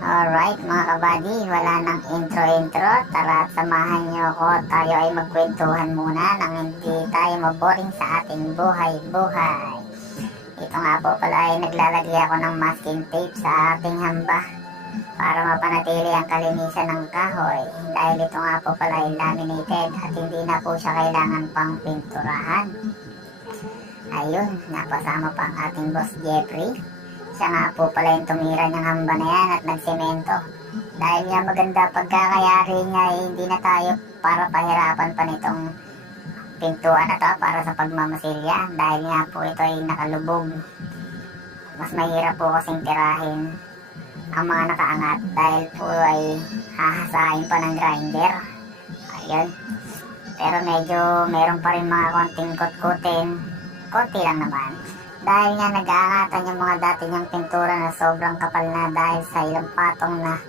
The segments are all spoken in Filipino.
Alright mga kabady, wala nang intro-intro. Tara at samahan niyo ako. Tayo ay magkwentuhan muna nang hindi tayo maboring sa ating buhay-buhay. Ito nga po pala ay naglalagay ako ng masking tape sa ating hamba para mapanatili ang kalinisan ng kahoy. Dahil ito nga po pala ay laminated at hindi na po siya kailangan pang pinturahan. Ayun, napasama pa ang ating boss Jeffrey. Siya nga po pala yung tumira ng hamba na yan at nagsemento. Dahil nga maganda pagkakayari niya, hindi na tayo para pahirapan pa nitong pintuan na to para sa pagmamasilya. Dahil nga po ito ay nakalubog. Mas mahirap po kasing tirahin ang mga nakaangat dahil po ay hahasain pa ng grinder. Ayun. Pero medyo meron pa rin mga konting kutkutin. Konti lang naman. Dahil nga nag-aangatan yung mga dati niyang pintura na sobrang kapal na dahil sa ilang patong na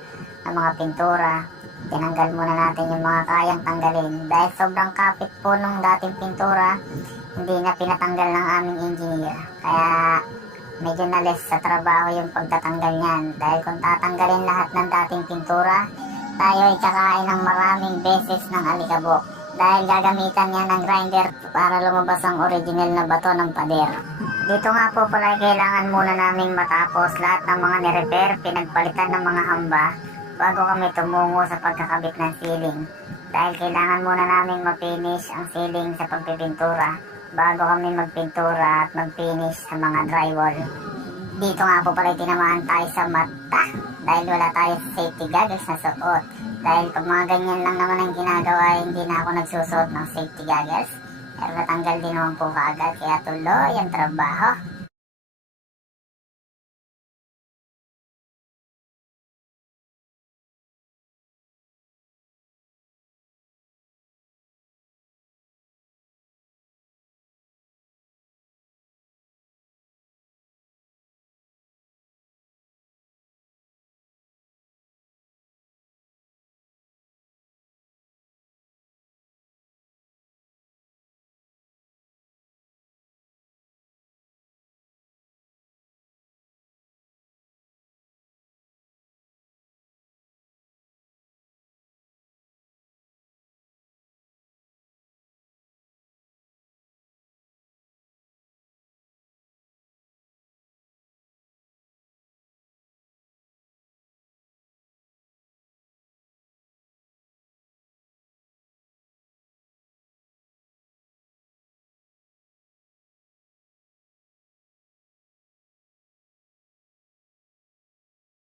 mga pintura. Tinanggal muna natin yung mga kayang tanggalin. Dahil sobrang kapit po nung dating pintura, hindi na pinatanggal ng aming engineer. Kaya medyo na-less sa trabaho yung pagtatanggal niyan. Dahil kung tatanggalin lahat ng dating pintura, tayo ay kakain ng maraming beses ng alikabok. Dahil gagamitan niya ng grinder para lumabas ang original na bato ng pader. Dito nga po pala kailangan muna naming matapos lahat ng mga nirepair, pinagpalitan ng mga hamba bago kami tumungo sa pagkakabit ng ceiling. Dahil kailangan muna naming mapinish ang ceiling sa pagpipintura bago kami magpintura at magfinish sa mga drywall. Dito nga po pala tinamaan tayo sa mata dahil wala tayo sa safety goggles na suot. Dahil pag mga ganyan lang naman ang ginagawa, hindi na ako nagsusuot ng safety goggles. Pero natanggal din naman po kaagad, kaya tuloy ang trabaho.